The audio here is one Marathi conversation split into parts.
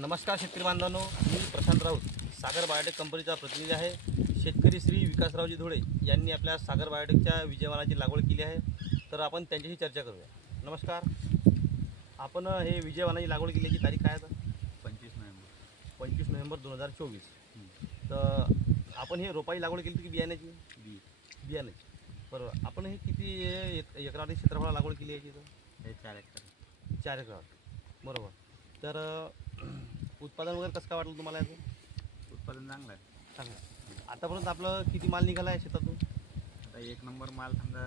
नमस्कार शेतकरी बांधवांनो, मी प्रशांत राऊत, सागर बायोटेक कंपनीचा प्रतिनिधी आहे। शेतकरी श्री विकासरावजी धुळे यांनी आपल्या सागर बायोटेकच्या विजयवानाची लागवड केली आहे, तर आपण त्यांच्याशी चर्चा करूया। नमस्कार, आपण हे विजयवानाची लागवड केल्याची तारीख काय आहे? 25 नोव्हेंबर 2024। तर आपण हे रोपाची लागवड केली की बियाण्याची? बियाण्याची, बरोबर। आपण हे किती एकरावरती क्षेत्रफळाला लागवड केली आहे? हे 4 एकर, बरोबर। तर उत्पादन वगैरे कसं काय वाटलं तुम्हाला? याचं उत्पादन चांगलं आहे। चांगलं। आतापर्यंत आपलं किती माल निघाला आहे शेतातून? आता 1 नंबर माल समजा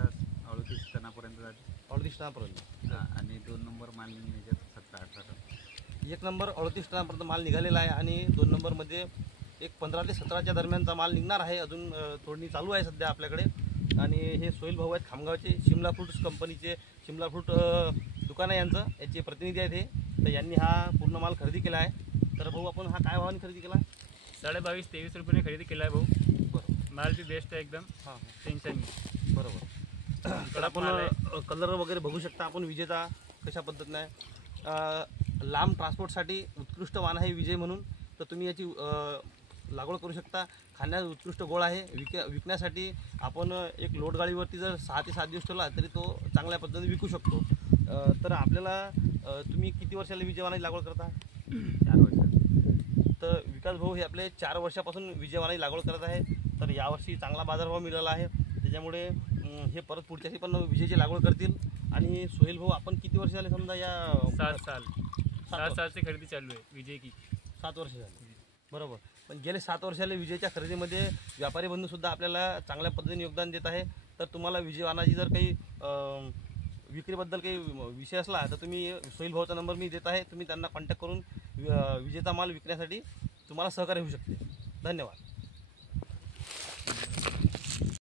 38 टनापर्यंत जाते। 38 टनापर्यंत आणि 2 नंबर माल निघाले 17-18 टन। 1 नंबर 38 टनापर्यंत माल निघालेला आहे आणि 2 नंबरमध्ये एक 15 ते 17च्या दरम्यानचा माल निघणार आहे। अजून तोडणी चालू आहे सध्या आपल्याकडे। आणि हे सोहेल भाऊ आहेत खामगावचे, शिमला फ्रूट्स कंपनीचे, शिमला फ्रूट दुकान आहे यांचं, याचे प्रतिनिधी आहेत हे। तर यांनी हा पूर्ण माल खरेदी केला आहे। तर भाऊ, आपण हा काय भावाने खरेदी केला? 22-23 रुपये खरेदी केला आहे भाऊ। बरोबर, माल बी बेस्ट आहे एकदम, हां टेन्शन नाही। बरोबर। तर आपण कलर वगैरे बघू शकता आपण विजेचा कशा पद्धतीने आहे। लांब ट्रान्सपोर्टसाठी उत्कृष्ट वाण आहे विजय म्हणून। तर तुम्ही याची लागवड करू शकता। खाण्यास उत्कृष्ट गोळ आहे। विकण्यासाठी आपण एक लोड गाडीवरती जर 6 ते 7 दिवस ठेवला तरी तो चांगल्या पद्धतीने विकू शकतो। तर आपल्याला तुम्ही किती वर्षाला विजयवानाची लागवड करता? 4 वर्ष। तर विकास भाऊ हे आपले 4 वर्षापासून विजयवानाची लागवड करत आहे। तर यावर्षी चांगला बाजारभाव मिळाला आहे, त्याच्यामुळे हे परत पुढच्याशी पण विजेची लागवड करतील। आणि सोहेल भाऊ, आपण किती वर्ष झाले समजा या? 7 सालची खरेदी चालू आहे विजय की। 7 वर्ष झाली, बरोबर। पण गेले 7 वर्षाले विजेच्या खरेदीमध्ये व्यापारी बंधूसुद्धा आपल्याला चांगल्या पद्धतीने योगदान देत आहे। तर तुम्हाला विजयवानाची जर काही विक्रीबद्दल काही विषय असला तर तुम्ही सोहेल भाऊचा नंबर मी देत आहे, तुम्ही त्यांना कॉन्टॅक्ट करून विजेचा माल विकण्यासाठी तुम्हाला सहकार्य होऊ शकते। धन्यवाद।